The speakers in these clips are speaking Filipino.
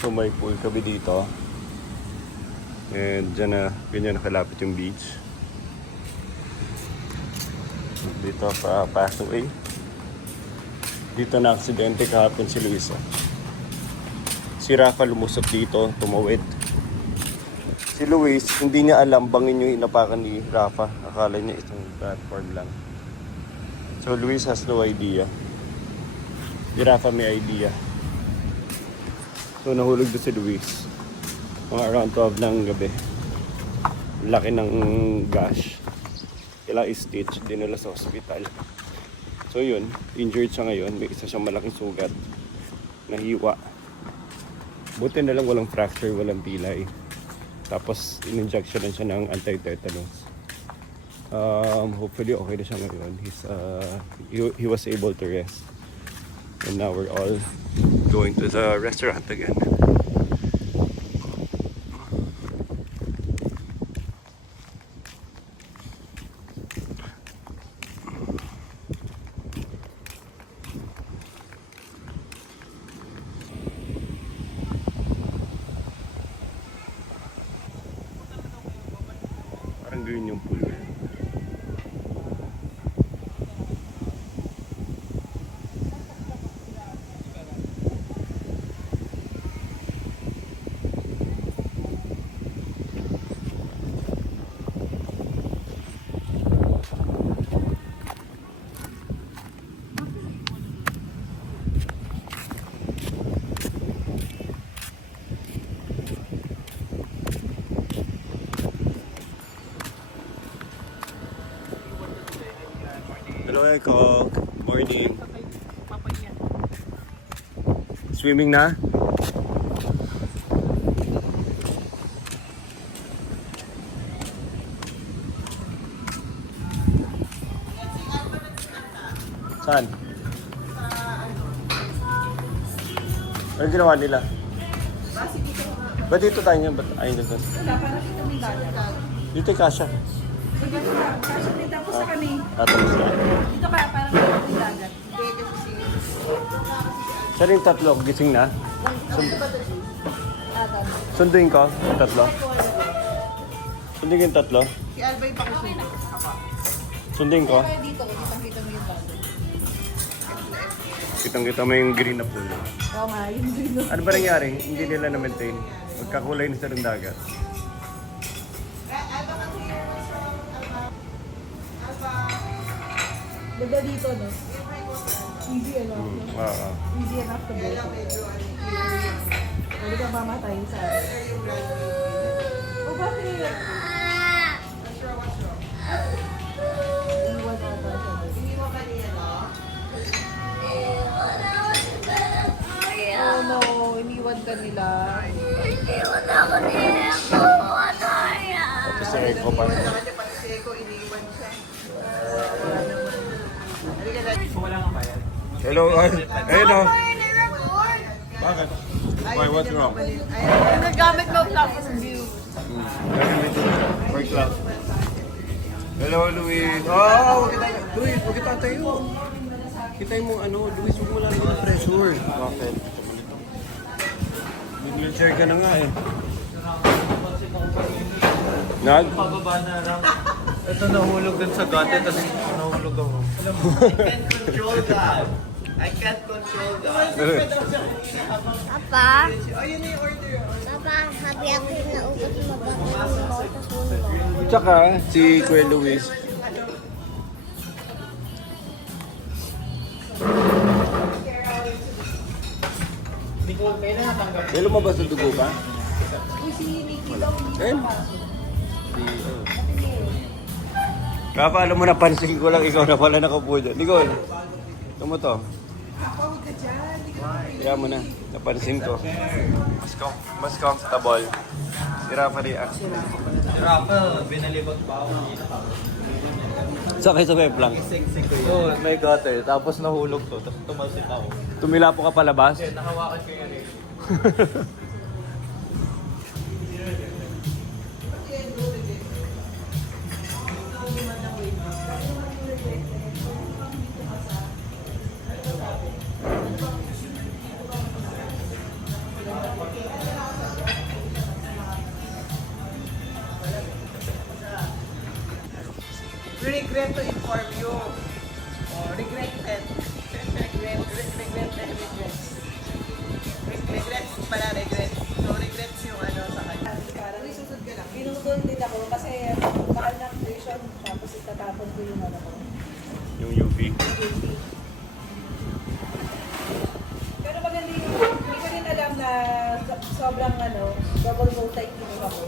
So may pool kami dito. And dyan na, ganyan nakalapit yung beach. Dito pa pathway. Dito na aksidente kahapon si Luisa. Si Rafa lumusot dito, tumawid. Si Luis, hindi niya alam bangin yung inapakan ni Rafa. Akala niya itong platform lang. So Luis has no idea. Si Rafa may idea. So nahulog doon si Luis. Mga around 12 ng gabi. Laki ng gash. Kailangan i-stitch. Dinala sa hospital. So yun, injured siya ngayon. May isa siyang malaking sugat. Nahiwa. Buti na lang walang fracture, walang pilay. Tapos in-injectionan siya ng anti-tetanus. Hopefully okay na siya ngayon. He was able to rest. And now we're all going to the restaurant again. Parang green yung pool. Hello, Echo. Good morning. Swimming na? Saan? Ano ginawa nila? Ba't dito tayo niya? Ba't ayun dito? Dito kasha. Tapos sa kami. Tatapos na. Dito kaya parang yung dagat. Saan yung tatlo? Gising na? Sunduin ko? Yung tatlo? Sunduin ko yung tatlo? Si Albay pa kasi. Sunduin ko? Kaya dito, kitang-kita mo yung dagat. Kitang-kita mo yung green na pool. Oo nga, yung dito. Ano ba nangyari? Hindi nila na-maintain. Magkakulay na sa dagat. Ganda dito, no? Easy enough. Oo. Easy enough to go. Pwede ka mamatay sa... Oh, bakit? Iniwan na ata siya. Iniwan ka niya, no? Oh no, iniwan ka nila. Iniwan ako nila. Tapos sa Echo pa. Hello, ayun o. Bakit? Why, what's wrong? Nagamit mo tapos view. Work lang. Hello, Luis. Oh, Luis, huwag kita tayo. Kita mo ano, Luis, huwag mo lang ng pressure. Bakit? Mag-wheelchair ka na nga eh. Pababa na lang. Ito nahulog din sa gate, tapos nahulog ako. I can't control that. Papa? Papa, happy ako yung naubos mo ba? Tsaka, si Kuya Luis. May lumabas sa dugo ba? Eh? Kapa, alam mo, napansin ko lang ikaw na pala nakaupo dyan. Nicole, ito mo to. Kaya mo na, napansin ko. Mas comfortable. Si Rafa rin. Si Rafa, binalibot pa ako. Sakay sa web lang. Siksik ko yun. Oo, may gutter. Tapos nahulog to. Tapos tumalsik ako. Tumilapo ka palabas. Kasi nakawakan ko yun eh. We regret to inform you. Oh, regretted. Regrets pala, regrets. So, regrets yung ano sa kanya. Parang isusod ka lang. Binudol din ako kasi mahal ng tuition. Tapos itatapon ko yung ano ko. Yung UV. Pero maganda yung, hindi ko rin alam na sobrang ano, double multi kinuha ko.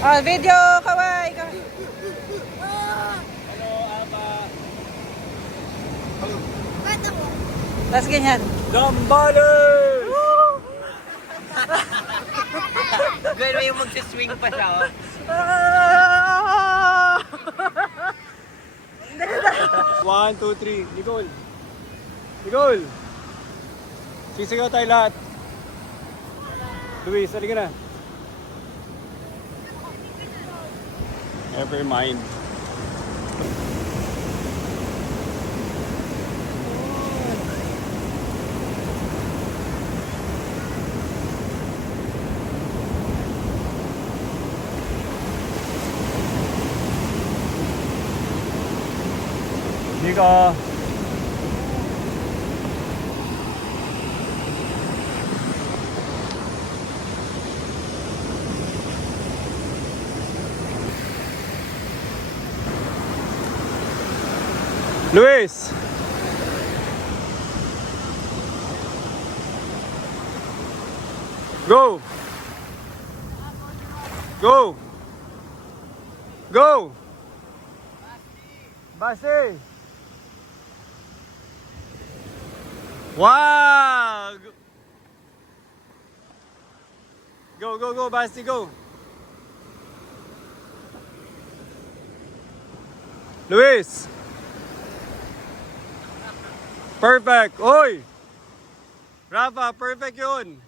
Oh, video, kaway. Tapos ganyan. Gambales! Pero yung magsiswing pa siya, oh. 1, 2, 3. Nicole. Nicole. Sisigaw tayo lahat. Luis, halika na. Never mind. Hindi ka. Luis! Go! Go! Go! Basti! Wow! Go, go, go, Basti, go! Luis! Perfect! Oy! Rafa, perfect yun!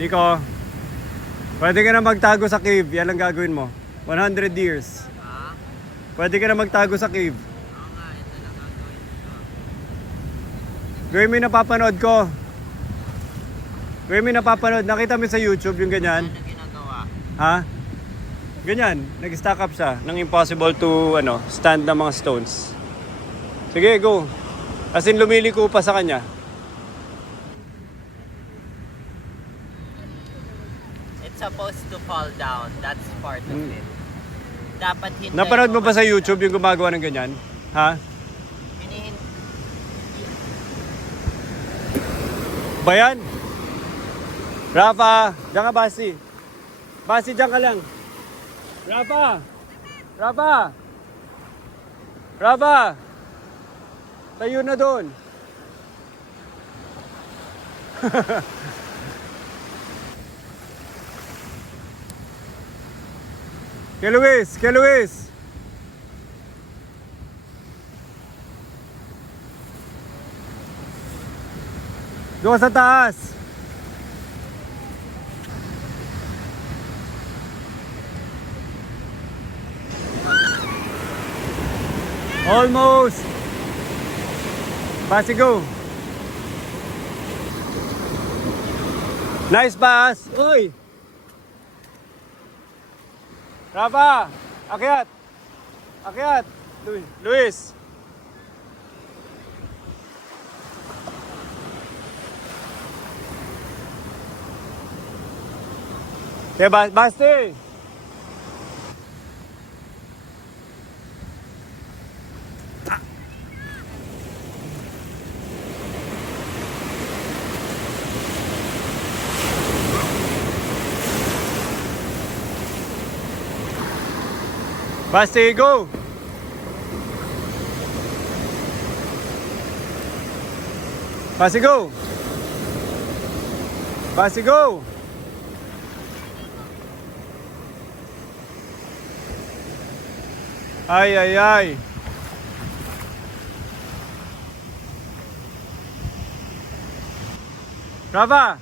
Nico, pwede ka na magtago sa cave. Yan ang gagawin mo. 100 years. Pwede ka na magtago sa cave. Gawin mo yung napapanood ko. Gawin mo yung napapanood. Nakita mo sa YouTube yung ganyan. Ano ginagawa? Ha? Ganyan. Nag-stack up siya. Nang impossible to stand ng mga stones. Sige, go. As in, lumiliko pa sa kanya. It's supposed to fall down. That's part of it. Dapat hindi. Napanood mo pa sa YouTube yung gumagawa ng ganyan? Ha? Bayan? Rafa, diyan ka Basi. Basi, diyan ka lang. Rafa! Rafa! Rafa! Tayo na doon. Kay Luis! Kay Luis! Doon sa taas! Almost! Basi, go! Nice pass! Uy! Rafa! Akyat! Akyat! Luis! Okay, Basti! Basti, go! Basti, go! Basti, go! Ay, ay, ay! Rafa!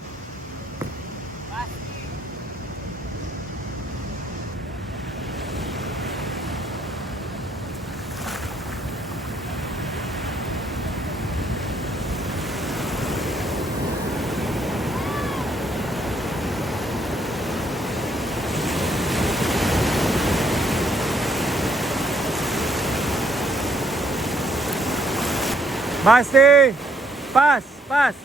Basti! Pass! Pass!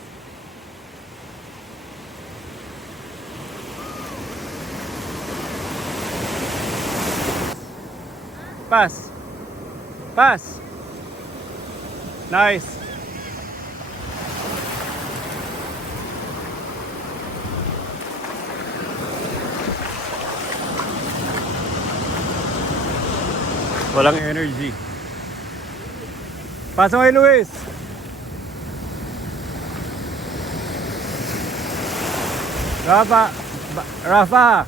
Pass! Pass! Nice! Walang energy. Pasok kay Luis! Rafa! Rafa!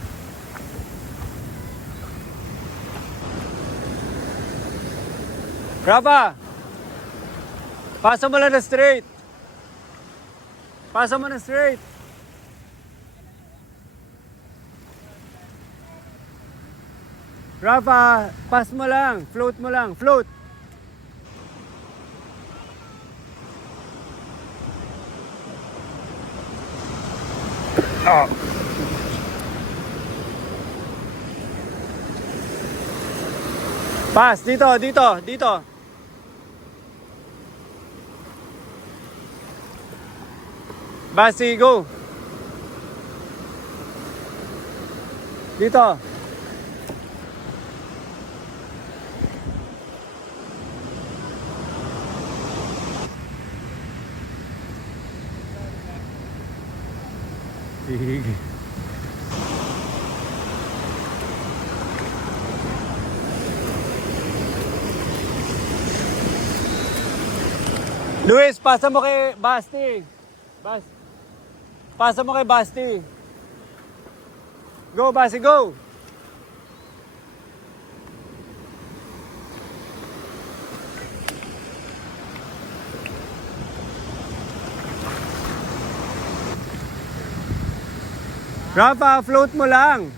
Rafa! Pasa mo lang na straight! Pasa mo na straight! Rafa! Pass mo lang! Float mo lang! Float! Oh. Pass dito, dito, dito. Basi, go. Dito. Sige. Luis, pasa mo kay Basti. Pasa mo kay Basti. Go, Basti, go! Rafa, float mo lang.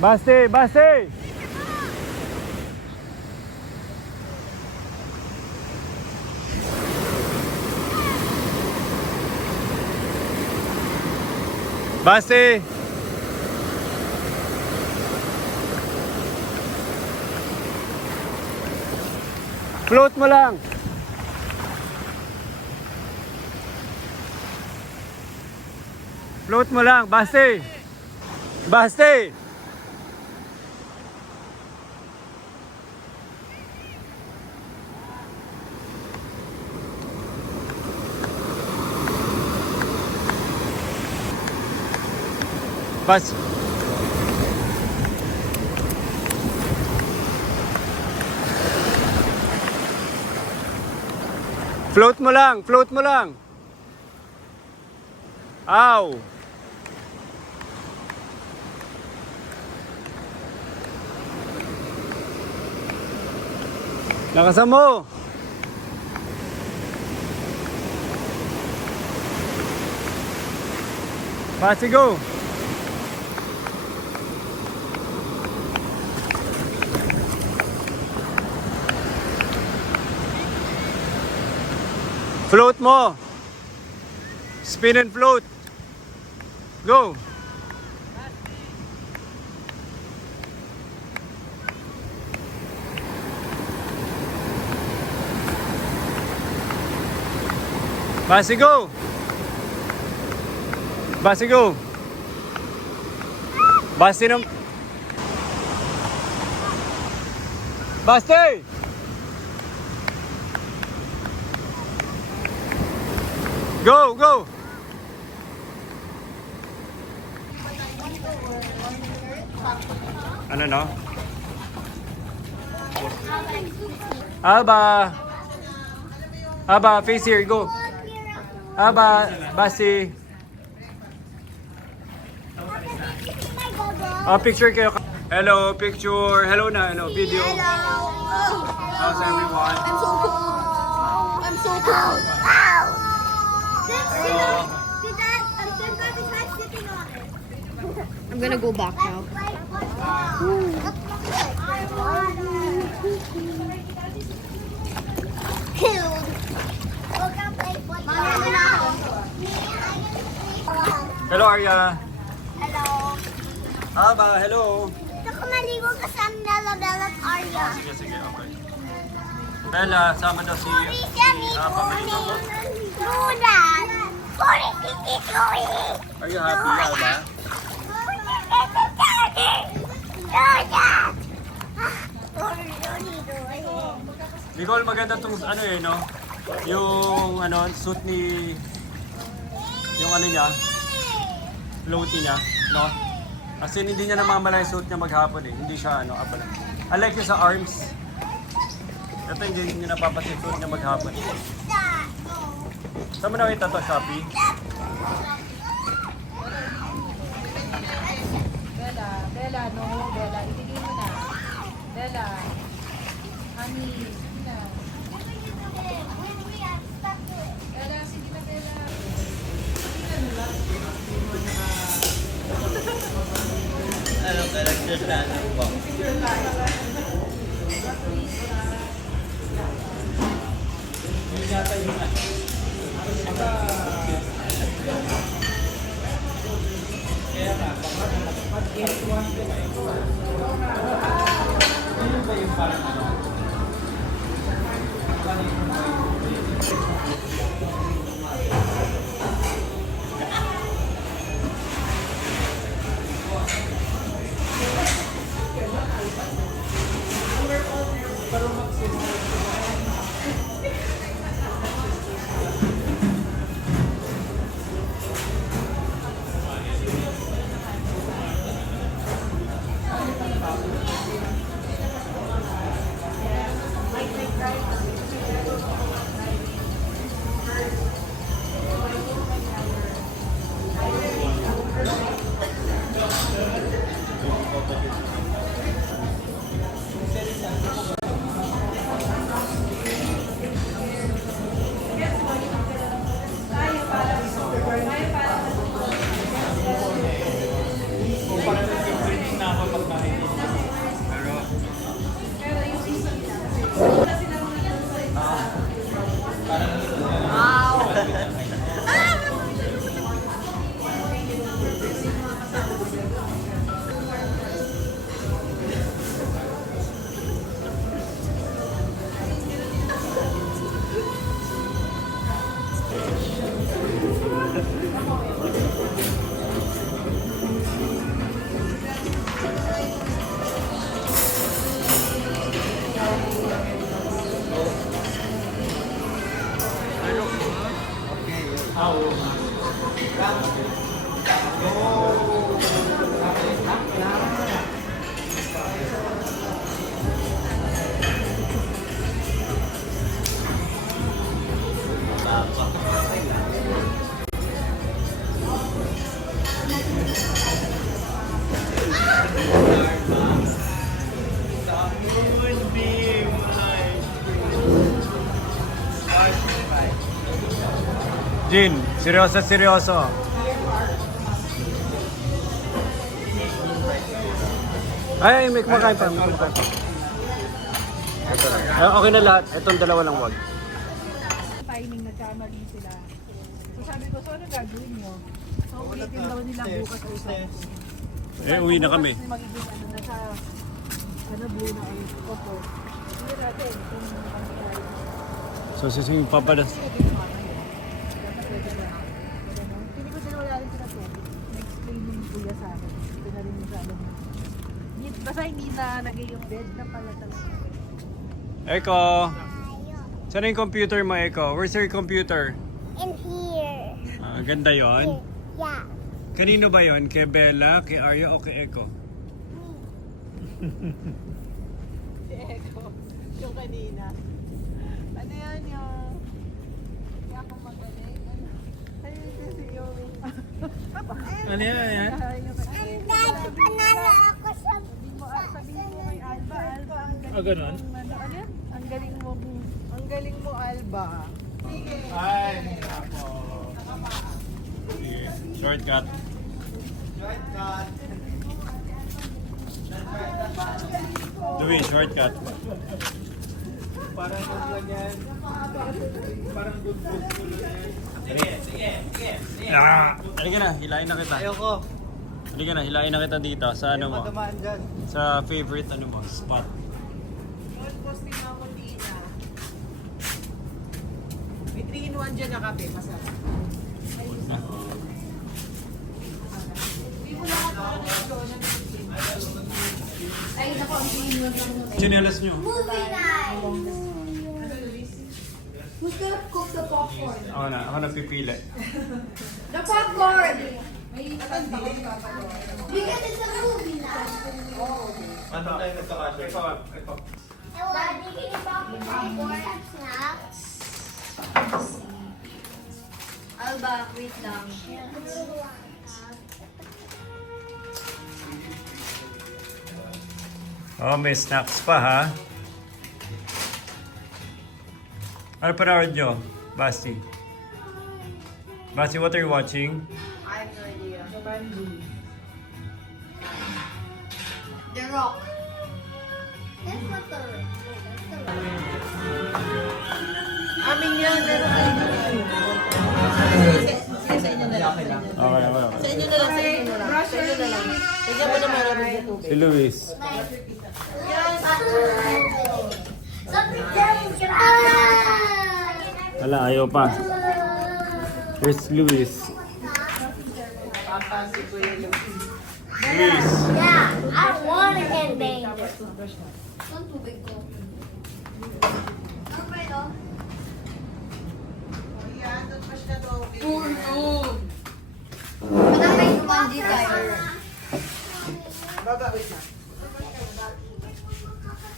Basti, Basti! Basti! Float mo lang. Float mo lang, Basti! Basti! Bas. Float mo lang, float mo lang. Ow. Lakasan mo. Basti, go. Float mo. Spin and float. Go. Basti, go. Basti, go. Basti nam. Basti. Go, go. Ano no? Aba. Aba, face here, go. Aba, Basti. Oh, picture kayo. Hello, picture. Hello na, hello, video. How's everyone? I'm so cool. I'm so cool. Wow. I'm gonna go back now. Hello, Arya. Hello. Aba, hello. Ako maligo kasi ang Bella Arya. Sige, sige, okay. Bella, sama daw si pamilya mo. Luna. Are you happy, Alba? Nicole, maganda tong ano eh, no? Yung ano, suit ni... Yung ano niya, floaty niya, no? As in, hindi niya namamala yung suit niya maghapon eh. Hindi siya ano, abala. Unlike yung sa arms. Ito hindi niya napapansin suit niya maghapon. Saan mo nakita to, Shopee? Bella, Bella, no, Bella, itigil mo na. Bella, honey, sige na. Bella, sige na, Bella. Ano, character na ano po? Jin, seryoso, seryoso. Ay, may kumakain pa. May kumakain pa. Ay, okay na lahat. Itong dalawa lang wag. Timing nagkamali sila. So sabi ko, so ano gagawin nyo? So ulitin daw nila bukas o something. Uwi na kami. Magiging ano na sa blue na ay opo. Hindi natin kung So, sising papalas. Pili ko din wala rin sila to. Na-explain yung kuya sa akin. Ito na rin yung sa alam mo. Basta hindi na nagay yung bed na pala talaga. Eko! Saan yung computer mo, Eko? Where's your computer? In here. Ganda yon. Yeah. Kanino ba yon? Kay Bella, kay Arya, o kay Eko? Si Eko. Yung kanina. Ano yan yung... Kaya ako magaling. Ano kasi yung... Ano yan? Dati panalo ako sa... Sabihin mo kay Alba, Alba, ang galing Ah, ganun? mo. Ano yan? Ang galing mo, Alba. Ay, ako. Sige. Shortcut. Louis, shortcut. Parang good lang yan. Parang good yan. Halika na, hilain na kita. Ayoko. Halika na, hilain na kita dito sa ano mo. Ayoko dumaan dyan. Sa favorite ano mo, spot. Gold posting ako dina. May 3-in-1 dyan na kape, masarap. Ay, naku, ang 3-in-1 lang naman. Chinelas nyo. Movie night. Who's gonna cook the popcorn? Ako na pipili. The popcorn! Because it's a movie night. Ano tayo nagkakasya? Ito. Daddy, can you popcorn and snacks? Alba, wait lang. Oh, may snacks pa ha. Ano panood nyo, Basti? Basti, what are you watching? I have no idea. The Rock. That's not the Rock. That's the Rock. Amin yan, pero sa inyo na yun. Sa inyo na lang. Okay. Sa inyo na lang, sa inyo na lang. Sa inyo na lang. Tignan mo naman ang mga tubig. Si Luis. Wala, ayaw pa. Where's Luis? Luis. Yeah, I want to get dangerous. Ang tubig ko. Ano ba ito? Yan, doon pa siya to. Madami may Jumanji tayo. Baba, wait na.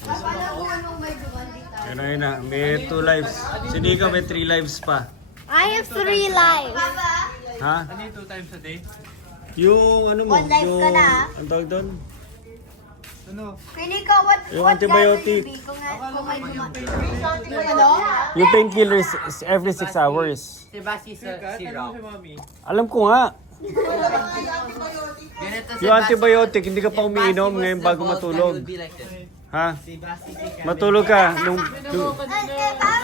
Kapala ko anong may Jumanji tayo. Ayun na, may 2 lives. Si Nico may 3 lives pa. I have 3 lives. Papa? Ha? Ano yung 2 times a day? Yung ano mo? 1 life Yung, ka na. ang tawag doon? Ano? Pili ka, Yung antibiotic. kung may Jumanji. Ano? Yung painkillers is every 6 hours. Si Basti si Rock. Si Mami. Alam ko nga. Ganito si Yung Basti. antibiotic, hindi ka pa If umiinom Basti was ngayon the bago Hulk, matulog. then he would be like this. Ha? Si Basti si Kevin. Matulog ka. Okay, Papa.